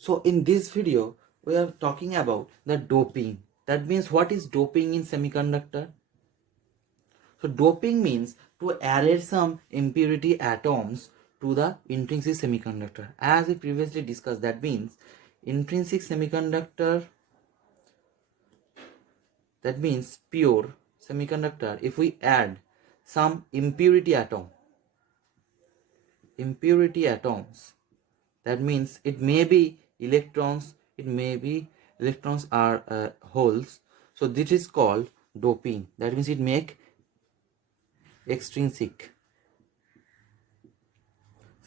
So in this video, we are talking about the doping. That means what is doping in semiconductor? So doping means to add some impurity atoms to the intrinsic semiconductor. As we previously discussed, that means intrinsic semiconductor, that means pure semiconductor, if we add some impurity atoms, that means it may be electrons, are holes. So this is called doping. That means it make extrinsic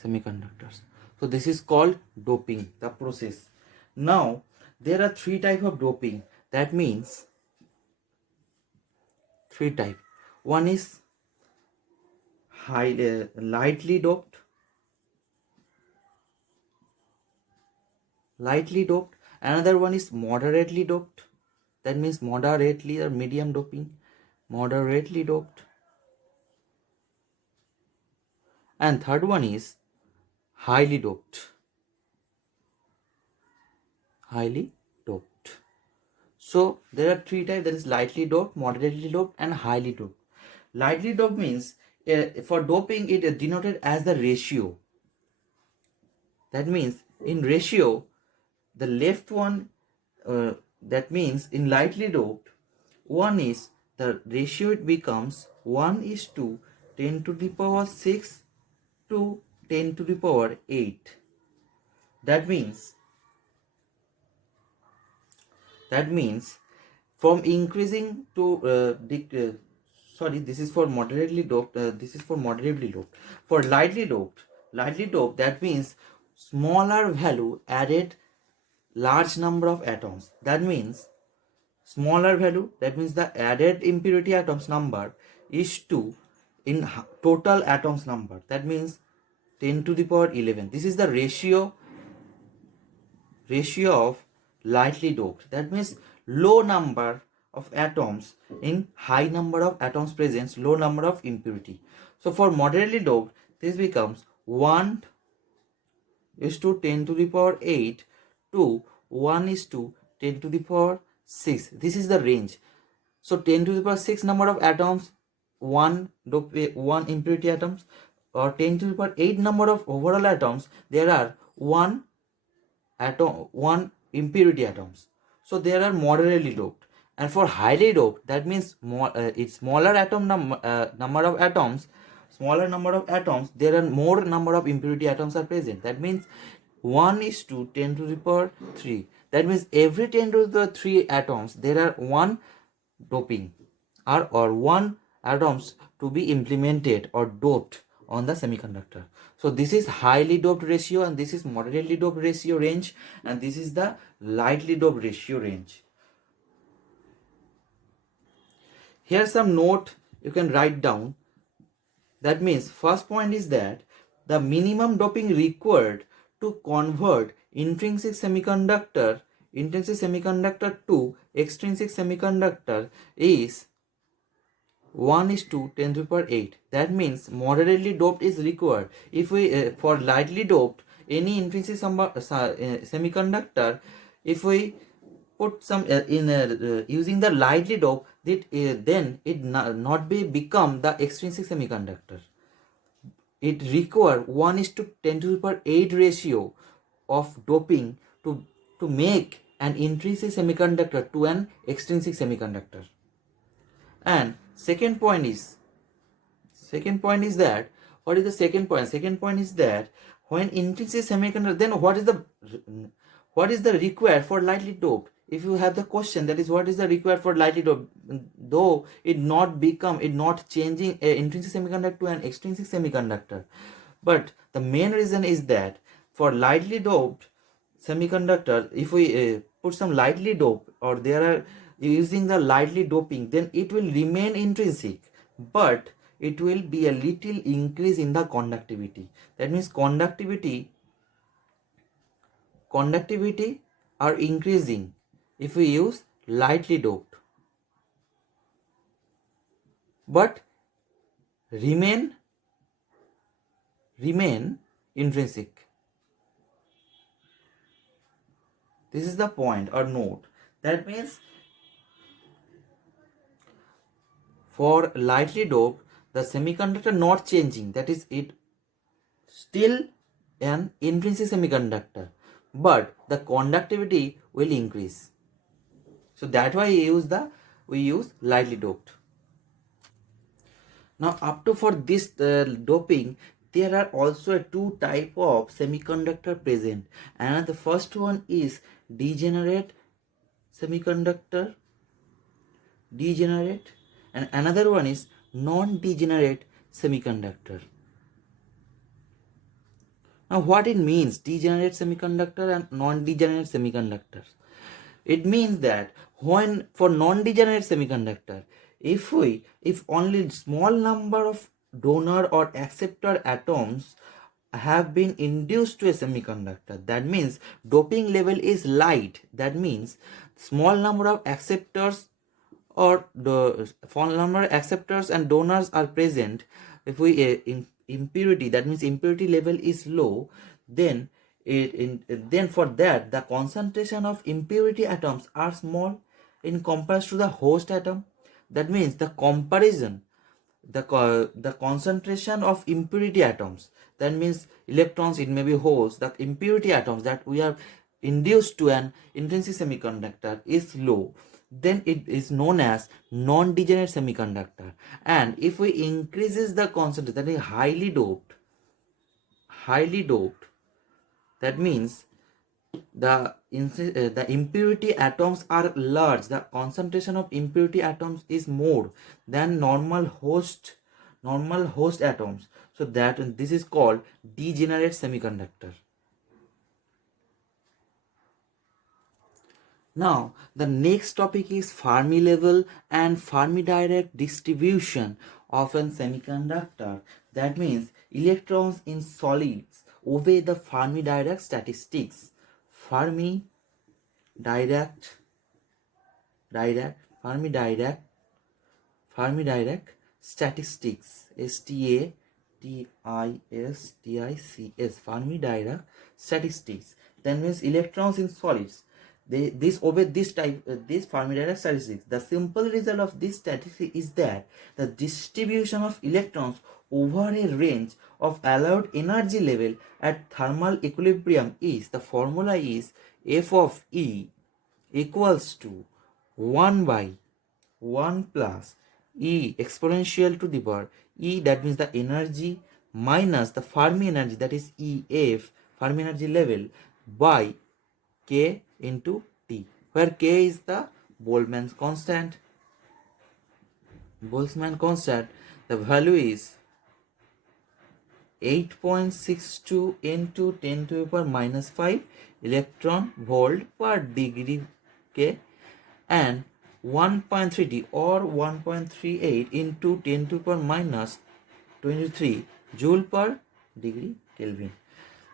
semiconductors. So this is called doping, the process. Now there are three types of doping. That means three type. One is lightly doped, another one is moderately doped, that means moderately or medium doping, moderately doped, and third one is highly doped. So there are three types, that is lightly doped, moderately doped, and highly doped. Lightly doped means for doping it is denoted as the ratio. That means in ratio, the left one, that means in lightly doped, one is the ratio, it becomes 1 is to 10 to the power 6 to 10 to the power 8. That means from increasing to this is for moderately doped, this is for moderately doped. For lightly doped, that means smaller value added large number of atoms. That means smaller value, that means the added impurity atoms number is 2 in total atoms number, that means 10 to the power 11. This is the ratio of lightly doped. That means low number of atoms in high number of atoms presents low number of impurity. So for moderately doped, this becomes 1 is to 10 to the power 8 to 1 is to 10 to the power 6. This is the range. So 10 to the power 6 number of atoms, 1 impurity atoms, or 10 to the power 8 number of overall atoms, there are 1 impurity atoms. So there are moderately doped. And for highly doped, that means it's smaller number of atoms, there are more number of impurity atoms are present. That means 1 is to 10 to the power 3. That means every 10 to the 3 atoms, there are 1 doping or 1 atoms to be implemented or doped on the semiconductor. So this is highly doped ratio, and this is moderately doped ratio range, and this is the lightly doped ratio range. Here's some note you can write down. That means first point is that the minimum doping required to convert intrinsic semiconductor to extrinsic semiconductor is 1 is to 10 to the power 8. That means moderately doped is required. If we for lightly doped any intrinsic semiconductor, if we put some using the lightly doped, then it not become the extrinsic semiconductor. It require 1 is to 10 to the power 8 ratio of doping to make an intrinsic semiconductor to an extrinsic semiconductor. And second point is that, what is the second point? Second point is that when intrinsic semiconductor, then what is the required for lightly doped? If you have the question, that is what is the required for lightly doped, though it not changing intrinsic semiconductor to an extrinsic semiconductor. But the main reason is that for lightly doped semiconductor, if we put some lightly dope, or there are using the lightly doping, then it will remain intrinsic, but it will be a little increase in the conductivity. That means conductivity are increasing if we use lightly doped, but remain intrinsic. This is the point or node. That means for lightly doped, the semiconductor not changing, that is it still an intrinsic semiconductor, but the conductivity will increase. So that's why we use lightly doped. Now up to for this doping, there are also two type of semiconductor present, and the first one is degenerate semiconductor, degenerate, and another one is non-degenerate semiconductor. Now what it means, degenerate semiconductor and non-degenerate semiconductors? It means that when for non-degenerate semiconductor, if only small number of donor or acceptor atoms have been induced to a semiconductor, that means doping level is light, that means small number of acceptors or the small number of acceptors and donors are present. If we impurity, that means impurity level is low, then then for that the concentration of impurity atoms are small in comparison to the host atom. That means the comparison, the concentration of impurity atoms, that means electrons, it may be holes, the impurity atoms that we are induced to an intrinsic semiconductor is low, then it is known as non-degenerate semiconductor. And if we increases the concentration, that is highly doped, that means the impurity atoms are large, the concentration of impurity atoms is more than normal host atoms, so that this is called degenerate semiconductor. Now the next topic is Fermi level and FermiDirac distribution of an semiconductor. That means electrons in solids obey the FermiDirac statistics. Fermi Dirac, FermiDirac statistics, STATISTICS, FermiDirac statistics. That means electrons in solids, this obey this FermiDirac statistics. The simple result of this statistic is that the distribution of electrons over a range of allowed energy level at thermal equilibrium is, the formula is F of E equals to 1 by 1 plus E exponential to the power E, that means the energy, minus the Fermi energy, that is EF, Fermi energy level, by K into T, where K is the Boltzmann constant. The value is 8.62 into 10 to the power minus 5 electron volt per degree K, and 1.30 or 1.38 into 10 to the power minus 23 joule per degree Kelvin.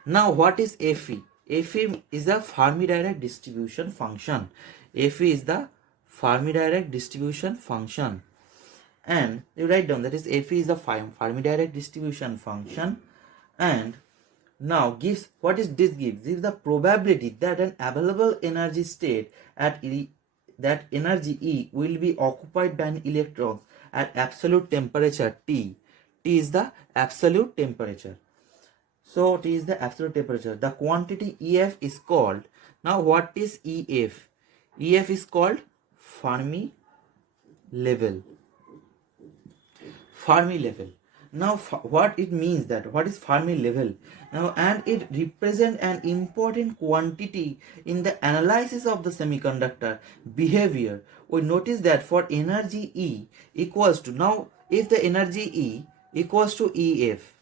Now what is Fe? Fe is the FermiDirac distribution function. Fe is the FermiDirac distribution function. And you write down that is Fe is the FermiDirac distribution function. And now gives, what is this gives? Gives the probability that an available energy state at that energy E will be occupied by an electrons at absolute temperature T. T is the absolute temperature. So T is the absolute temperature. The quantity EF is called, now what is EF? EF is called Fermi level. Fermi level. Now what it means, that what is Fermi level? Now, and it represents an important quantity in the analysis of the semiconductor behavior. We notice that for energy E equals to, now if the energy E equals to EF,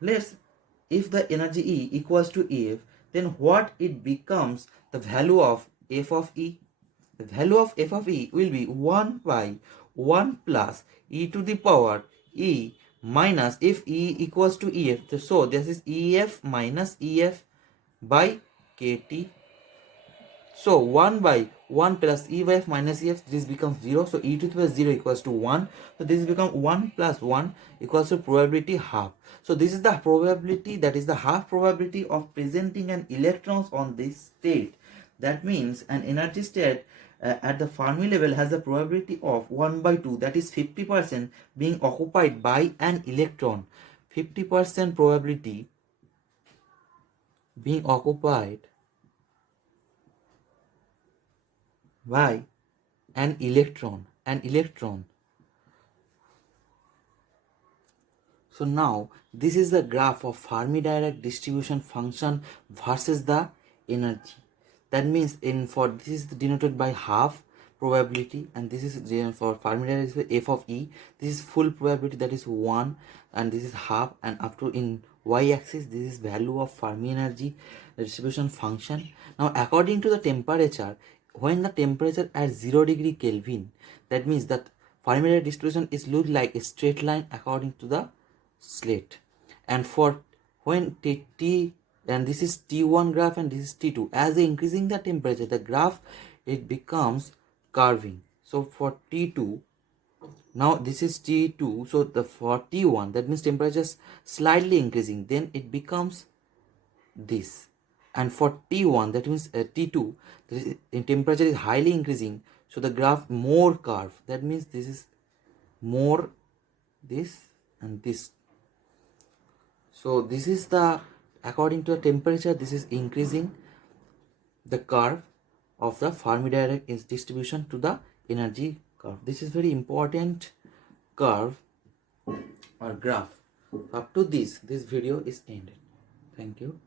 if the energy E equals to EF, then what it becomes, the value of F of E? The value of F of E will be 1 by 1 plus E to the power E minus, if E equals to EF, so this is EF minus EF by KT. So 1 by 1 plus e by f minus ef, this becomes 0. So e to the power 0 equals to 1. So this becomes 1 plus 1 equals to probability half. So this is the probability, that is the half probability of presenting an electrons on this state. That means an energy state at the Fermi level has a probability of 1 by 2, that is 50% being occupied by an electron. 50% probability being occupied by an electron. So now this is the graph of FermiDirac distribution function versus the energy. That means for this is denoted by half probability, and this is for FermiDirac is f of e. This is full probability, that is 1, and this is half, and up to in y-axis this is value of Fermi energy distribution function. Now according to the temperature, when the temperature at 0 degree Kelvin, that means that Fermi distribution is look like a straight line according to the slate. And for when t and this is t1 graph and this is t2, as they increasing the temperature, the graph it becomes curving. So for t2, now this is t2, so the for t1, that means temperature is slightly increasing, then it becomes this. And for t1, that means t2, the temperature is highly increasing, so the graph more curve, that means this is more this and this. So this is the, according to the temperature, this is increasing the curve of the FermiDirac distribution to the energy curve. This is very important curve or graph. Up to this video is ended. Thank you.